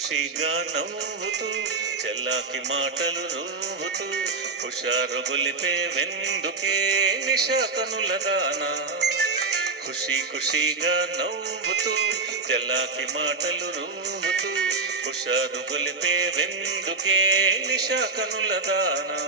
ఖుషిగా నవ్వుతూ చెల్లాకి మాటలు నువ్వుతూ హుషారు గొలిపే వెందుకే నిశాకనుల దానా. ఖుషి ఖుషిగా నవ్వుతూ తెల్లాకి మాటలు నువ్వుతూ హుషారు గొలిపే వెందుకే నిశాకనుల దానా.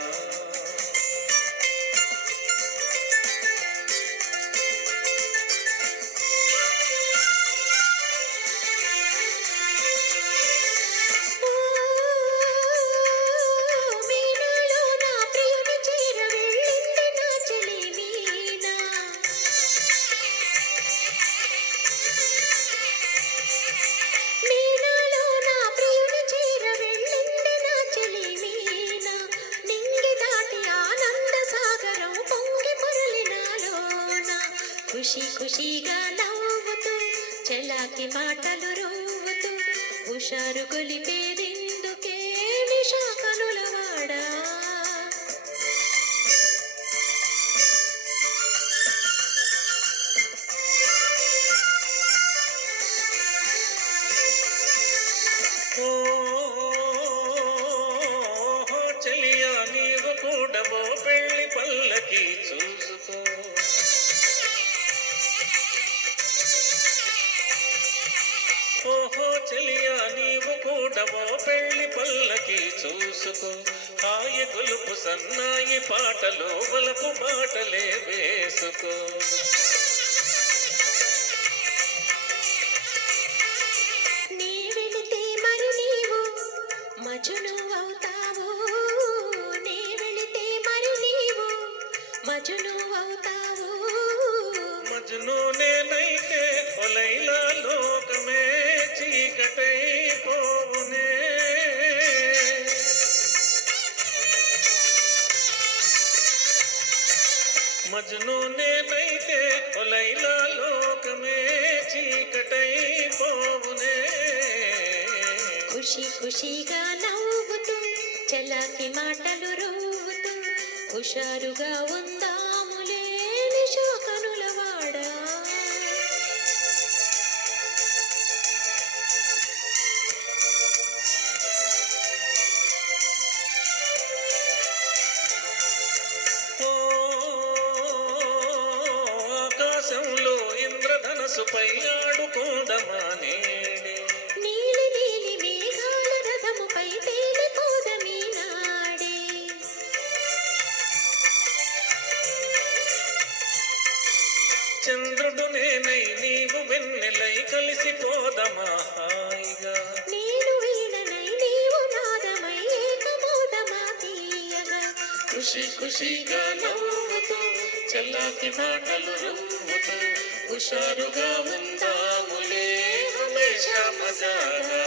ఖుషి ఖుషిగా నవ్వుతూ చెలాకి మాటలు రువ్వుతూ హుషారు కొలిపేదిందుకే నిషా కనులవాడా చెలియా నీవు కూడా పెళ్ళి పల్లకి చూసు చెలియా నీవు కూడా ఓ పెళ్ళి పల్లకి చూసుకో. హాయి గొలుపు సన్నాయి పాటలో వలపు పాటలే వేసుకో. నీ వెళితే మరి నీవు మజును అవుతావు నీ వెళితే మరి నీవు మజును అవుతావు మజ్ను నేనైతే మజ్ను నేనైతే ఒలైలా లోకమే చీకటై పోవునే ఖుషి ఖుషిగా నవ్వుతూ చలాకి మాటలు రువ్వుతూ హుషారుగా ఉందా ఇంద్రధనసుపై ఆడుకోదమా నేడే నీలి నీలి మేఘాల రథముపై తేలిపోదమీ నాడే చంద్రుడు నేనై నీవు వెన్నెలై కలిసిపోదమా హాయిగా. నేను వీణనై నీవు నాదమై ఏకమోదమా తీయగా. ఖుషి ఖుషిగా నవ్వుతూ చల్లాకి మాటలు నవ్వుతూ హుషారుగా ఉందాములే హమేషా మజాగా